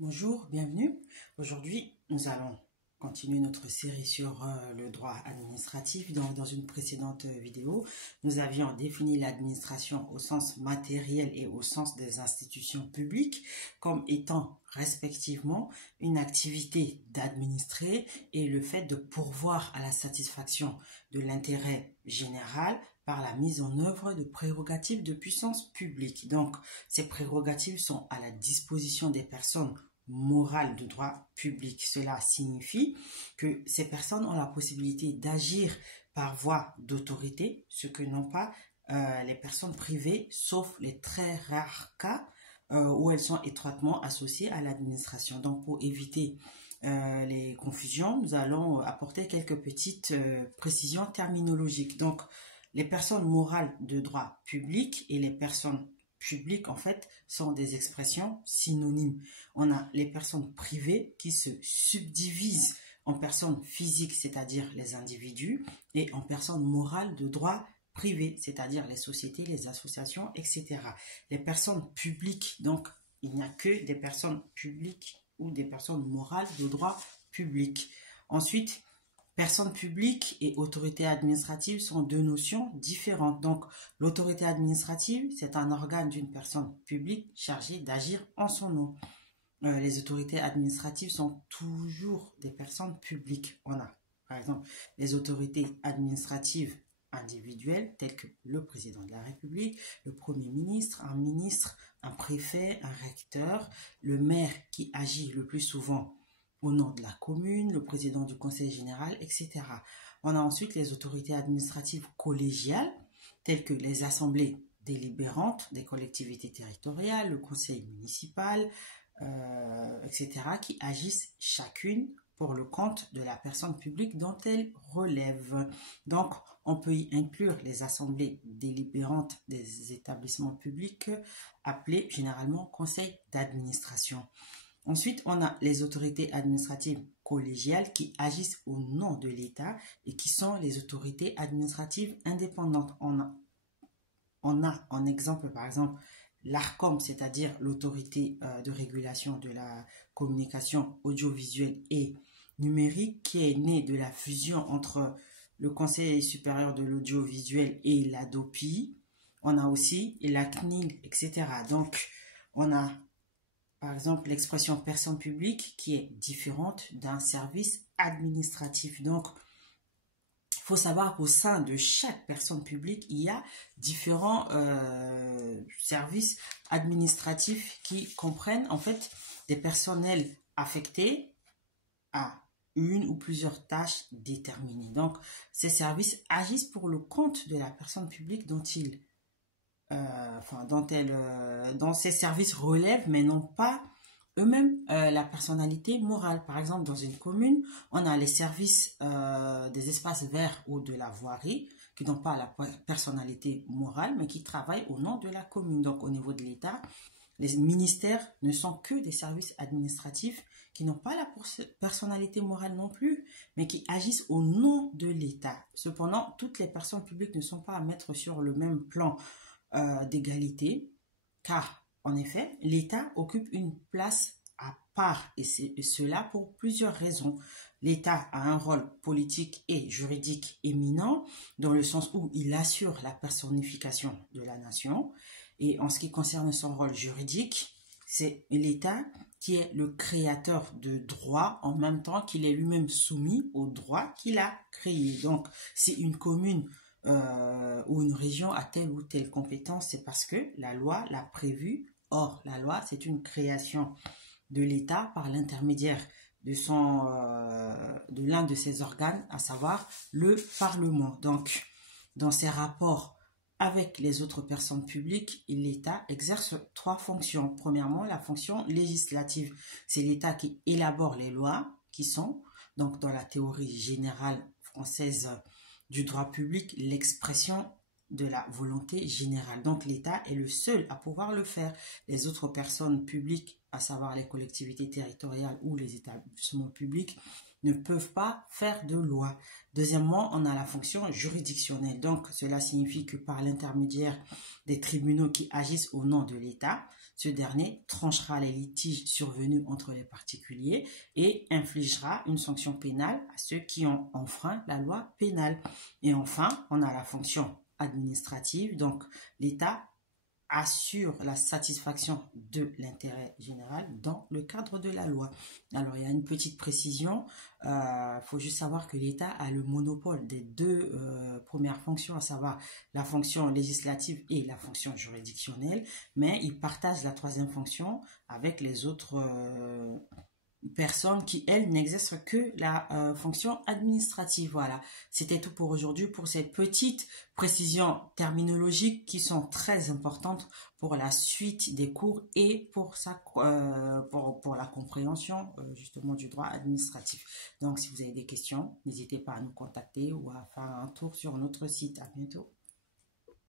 Bonjour, bienvenue. Aujourd'hui, nous allons continuer notre série sur le droit administratif. Dans une précédente vidéo, nous avions défini l'administration au sens matériel et au sens des institutions publiques comme étant respectivement une activité d'administrer et le fait de pourvoir à la satisfaction de l'intérêt général par la mise en œuvre de prérogatives de puissance publique. Donc, ces prérogatives sont à la disposition des personnes morales de droit public. Cela signifie que ces personnes ont la possibilité d'agir par voie d'autorité, ce que n'ont pas les personnes privées, sauf les très rares cas où elles sont étroitement associées à l'administration. Donc, pour éviter les confusions, nous allons apporter quelques petites précisions terminologiques. Donc, les personnes morales de droit public et les personnes publiques, en fait, sont des expressions synonymes. On a les personnes privées qui se subdivisent en personnes physiques, c'est-à-dire les individus, et en personnes morales de droit privé, c'est-à-dire les sociétés, les associations, etc. Les personnes publiques, donc, il n'y a que des personnes publiques ou des personnes morales de droit public. Ensuite, personne publique et autorité administrative sont deux notions différentes. Donc, l'autorité administrative, c'est un organe d'une personne publique chargée d'agir en son nom. Les autorités administratives sont toujours des personnes publiques. On a, par exemple, les autorités administratives individuelles, telles que le président de la République, le premier ministre, un préfet, un recteur, le maire qui agit le plus souvent au nom de la commune, le président du conseil général, etc. On a ensuite les autorités administratives collégiales, telles que les assemblées délibérantes des collectivités territoriales, le conseil municipal, etc., qui agissent chacune pour le compte de la personne publique dont elles relèvent. Donc, on peut y inclure les assemblées délibérantes des établissements publics appelés généralement conseils d'administration. Ensuite, on a les autorités administratives collégiales qui agissent au nom de l'État et qui sont les autorités administratives indépendantes. On a en exemple, par exemple, l'ARCOM, c'est-à-dire l'autorité de régulation de la communication audiovisuelle et numérique, qui est née de la fusion entre le Conseil supérieur de l'audiovisuel et l'ADOPI. On a aussi la CNIL, etc. Donc, on a par exemple l'expression personne publique qui est différente d'un service administratif. Donc, il faut savoir qu'au sein de chaque personne publique, il y a différents services administratifs qui comprennent en fait des personnels affectés à une ou plusieurs tâches déterminées. Donc, ces services agissent pour le compte de la personne publique dont dont ces services relèvent, mais non pas eux-mêmes la personnalité morale. Par exemple, dans une commune, on a les services des espaces verts ou de la voirie qui n'ont pas la personnalité morale, mais qui travaillent au nom de la commune. Donc, au niveau de l'État, les ministères ne sont que des services administratifs qui n'ont pas la personnalité morale non plus, mais qui agissent au nom de l'État. Cependant, toutes les personnes publiques ne sont pas à mettre sur le même plan d'égalité, car en effet, l'État occupe une place à part, et cela pour plusieurs raisons. L'État a un rôle politique et juridique éminent, dans le sens où il assure la personnification de la nation, et en ce qui concerne son rôle juridique, c'est l'État qui est le créateur de droits en même temps qu'il est lui-même soumis aux droits qu'il a créés. Donc, si une commune ou une région a telle ou telle compétence, c'est parce que la loi l'a prévu. Or, la loi, c'est une création de l'État par l'intermédiaire de l'un de ses organes, à savoir le Parlement. Donc, dans ses rapports avec les autres personnes publiques, l'État exerce trois fonctions. Premièrement, la fonction législative. C'est l'État qui élabore les lois qui sont, donc dans la théorie générale française du droit public, l'expression de la volonté générale. Donc l'État est le seul à pouvoir le faire. Les autres personnes publiques, à savoir les collectivités territoriales ou les établissements publics, ne peuvent pas faire de loi. Deuxièmement, on a la fonction juridictionnelle. Donc, cela signifie que par l'intermédiaire des tribunaux qui agissent au nom de l'État, ce dernier tranchera les litiges survenus entre les particuliers et infligera une sanction pénale à ceux qui ont enfreint la loi pénale. Et enfin, on a la fonction administrative. Donc, l'État assure la satisfaction de l'intérêt général dans le cadre de la loi. Alors, il y a une petite précision. Faut juste savoir que l'État a le monopole des deux premières fonctions, à savoir la fonction législative et la fonction juridictionnelle, mais il partage la troisième fonction avec les autres personnes qui, elles, n'exercent que la fonction administrative. Voilà, c'était tout pour aujourd'hui, pour ces petites précisions terminologiques qui sont très importantes pour la suite des cours et pour la compréhension justement du droit administratif. Donc, si vous avez des questions, n'hésitez pas à nous contacter ou à faire un tour sur notre site. À bientôt.